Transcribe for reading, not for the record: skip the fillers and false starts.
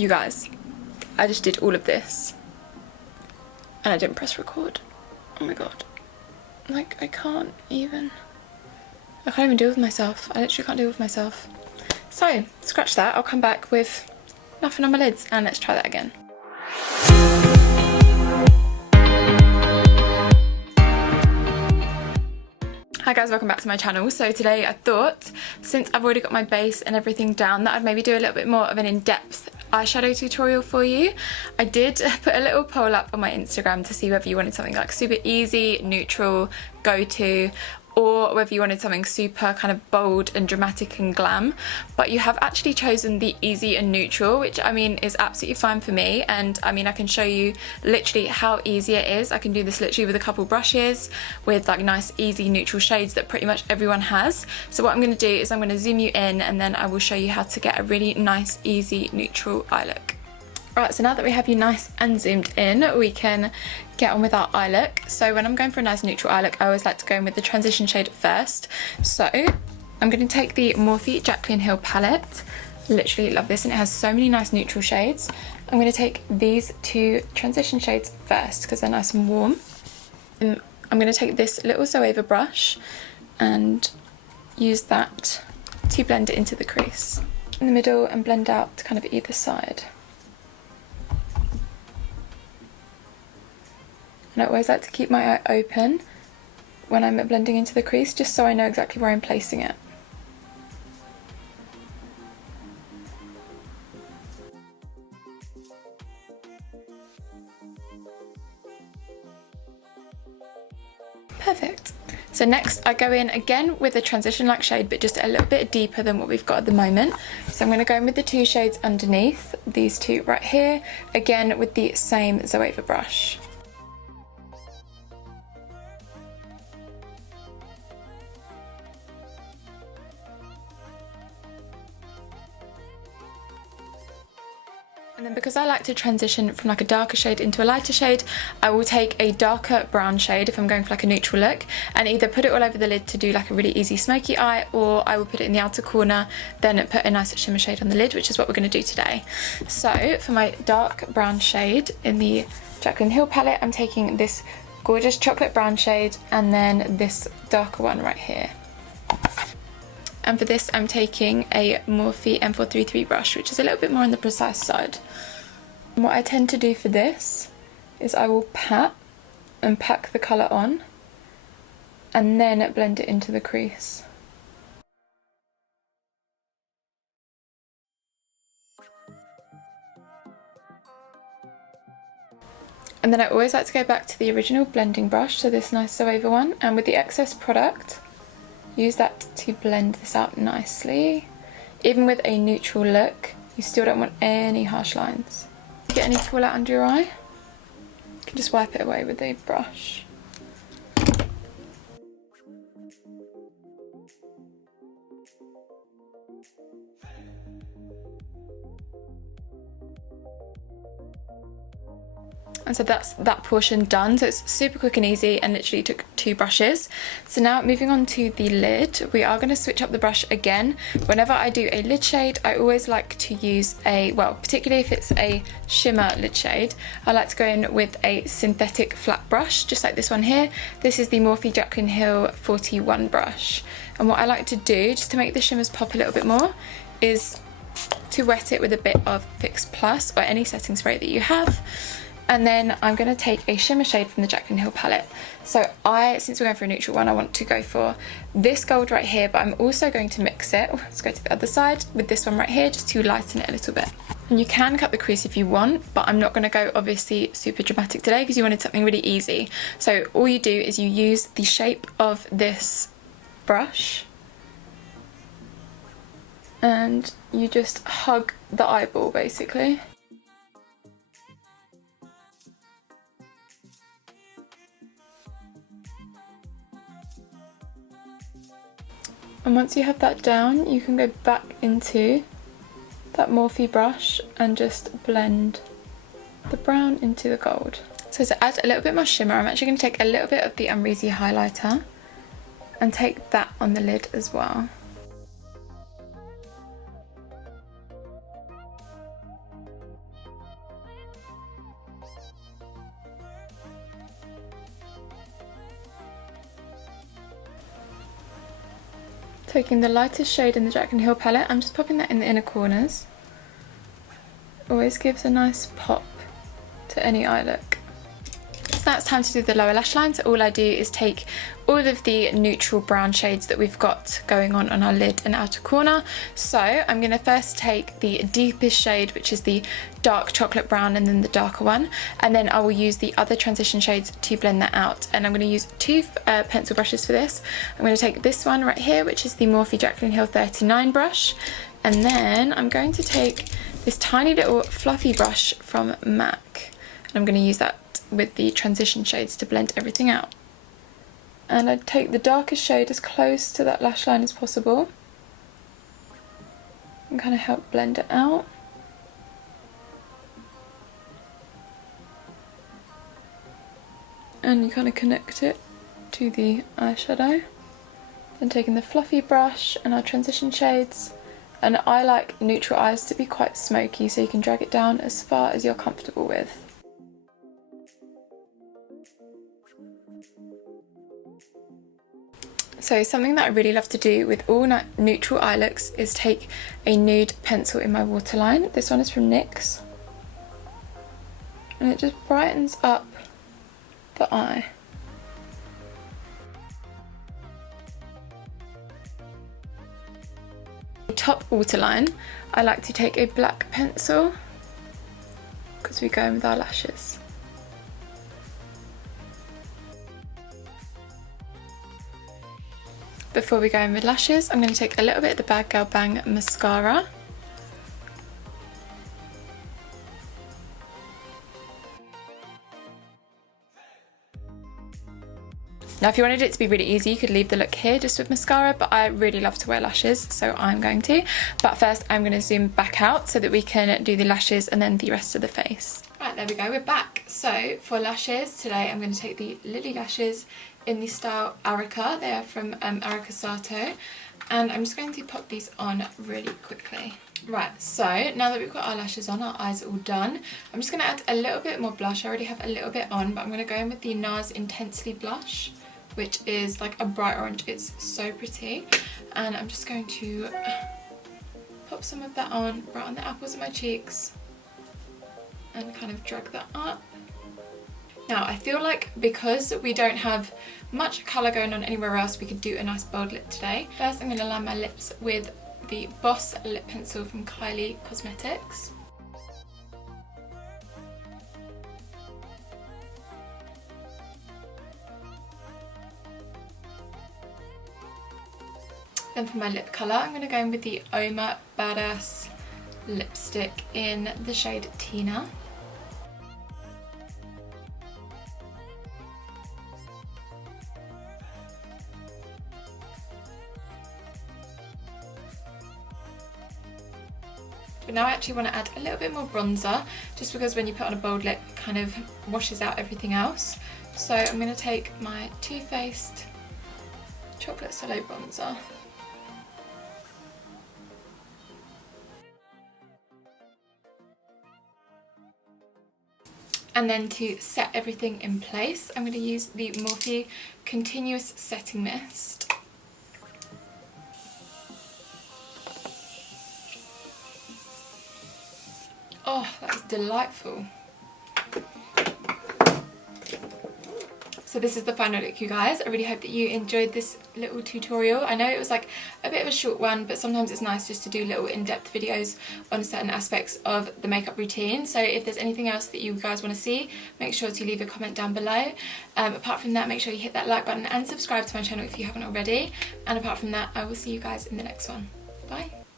You guys, I just did all of this and I didn't press record. Oh my god. Like, I can't even deal with myself. I literally can't deal with myself. So, scratch that. I'll come back with nothing on my lids and let's try that again. Hi guys, welcome back to my channel. So today I thought, since I've already got my base and everything down, that I'd maybe do a little bit more of an in-depth eyeshadow tutorial for you. I did put a little poll up on my Instagram to see whether you wanted something like super easy, neutral, go-to, or whether you wanted something super kind of bold and dramatic and glam, but you have actually chosen the easy and neutral, which I mean is absolutely fine for me. And I mean, I can show you literally how easy it is. I can do this literally with a couple brushes with like nice easy neutral shades that pretty much everyone has. So what I'm going to do is I'm going to zoom you in and then I will show you how to get a really nice easy neutral eye look. Right, so now that we have you nice and zoomed in, we can get on with our eye look. So when I'm going for a nice neutral eye look, I always like to go in with the transition shade first. So I'm going to take the Morphe Jaclyn Hill palette. Literally love this and it has so many nice neutral shades. I'm going to take these two transition shades first because they're nice and warm. And I'm going to take this little Zoeva brush and use that to blend it into the crease in the middle and blend out to kind of either side. And I always like to keep my eye open when I'm blending into the crease, just so I know exactly where I'm placing it. Perfect. So next I go in again with a transition like shade, but just a little bit deeper than what we've got at the moment. So I'm going to go in with the two shades underneath, these two right here, again with the same Zoeva brush. And then because I like to transition from like a darker shade into a lighter shade, I will take a darker brown shade if I'm going for like a neutral look and either put it all over the lid to do like a really easy smoky eye, or I will put it in the outer corner, then put a nice shimmer shade on the lid, which is what we're going to do today. So for my dark brown shade in the Jaclyn Hill palette, I'm taking this gorgeous chocolate brown shade and then this darker one right here. And for this I'm taking a Morphe M433 brush, which is a little bit more on the precise side. And what I tend to do for this is I will pat and pack the colour on and then blend it into the crease. And then I always like to go back to the original blending brush, so this nice Zoeva one, and with the excess product use that to blend this out nicely. Even with a neutral look, you still don't want any harsh lines. If you get any fallout under your eye, you can just wipe it away with a brush. And so that's that portion done. So it's super quick and easy and literally took two brushes. So now moving on to the lid, we are going to switch up the brush again. Whenever I do a lid shade, I always like to use a, well, particularly if it's a shimmer lid shade, I like to go in with a synthetic flat brush, just like this one here. This is the Morphe Jaclyn Hill 41 brush. And what I like to do, just to make the shimmers pop a little bit more, is to wet it with a bit of Fix Plus or any setting spray that you have. And then I'm going to take a shimmer shade from the Jaclyn Hill palette. So since we're going for a neutral one, I want to go for this gold right here, but I'm also going to mix it, let's go to the other side, with this one right here, just to lighten it a little bit. And you can cut the crease if you want, but I'm not going to go obviously super dramatic today because you wanted something really easy. So all you do is you use the shape of this brush and you just hug the eyeball basically. And once you have that down, you can go back into that Morphe brush and just blend the brown into the gold. So to add a little bit more shimmer, I'm actually going to take a little bit of the Amrezy highlighter and take that on the lid as well. Taking the lightest shade in the Jaclyn Hill palette, I'm just popping that in the inner corners. Always gives a nice pop to any eye look. So now it's time to do the lower lash line. So all I do is take all of the neutral brown shades that we've got going on our lid and outer corner. So I'm going to first take the deepest shade, which is the dark chocolate brown, and then the darker one, and then I will use the other transition shades to blend that out. And I'm going to use two pencil brushes for this. I'm going to take this one right here, which is the Morphe Jaclyn Hill 39 brush, and then I'm going to take this tiny little fluffy brush from MAC, and I'm going to use that with the transition shades to blend everything out. And I take the darkest shade as close to that lash line as possible and kind of help blend it out. And you kind of connect it to the eyeshadow. Then taking the fluffy brush and our transition shades. And I like neutral eyes to be quite smoky, so you can drag it down as far as you're comfortable with. So something that I really love to do with all neutral eye looks is take a nude pencil in my waterline. This one is from NYX. And it just brightens up the eye. Top waterline, I like to take a black pencil because we go in with our lashes. Before we go in with lashes, I'm going to take a little bit of the Bad Girl Bang mascara. Now if you wanted it to be really easy, you could leave the look here just with mascara, but I really love to wear lashes, so I'm going to. But first I'm going to zoom back out so that we can do the lashes and then the rest of the face. Right, there we go, we're back. So for lashes, today I'm going to take the Lily lashes in the style Arica. They are from Arica Sato, and I'm just going to pop these on really quickly. Right, so now that we've got our lashes on, our eyes are all done, I'm just going to add a little bit more blush. I already have a little bit on, but I'm going to go in with the NARS Intensely blush, which is like a bright orange. It's so pretty, and I'm just going to pop some of that on right on the apples of my cheeks and kind of drag that up. Now I feel like because we don't have much colour going on anywhere else, we could do a nice bold lip today. First I'm going to line my lips with the Boss lip pencil from Kylie Cosmetics. Then for my lip colour, I'm going to go in with the Oma Badass lipstick in the shade Tina. But now I actually want to add a little bit more bronzer, just because when you put on a bold lip it kind of washes out everything else. So I'm going to take my Too Faced Chocolate Soleil bronzer. And then to set everything in place, I'm going to use the Morphe Continuous Setting Mist. Oh, that is delightful. So this is the final look, you guys. I really hope that you enjoyed this little tutorial. I know it was like a bit of a short one, but sometimes it's nice just to do little in-depth videos on certain aspects of the makeup routine. So if there's anything else that you guys want to see, make sure to leave a comment down below. Apart from that, make sure you hit that like button and subscribe to my channel if you haven't already. And apart from that, I will see you guys in the next one. Bye.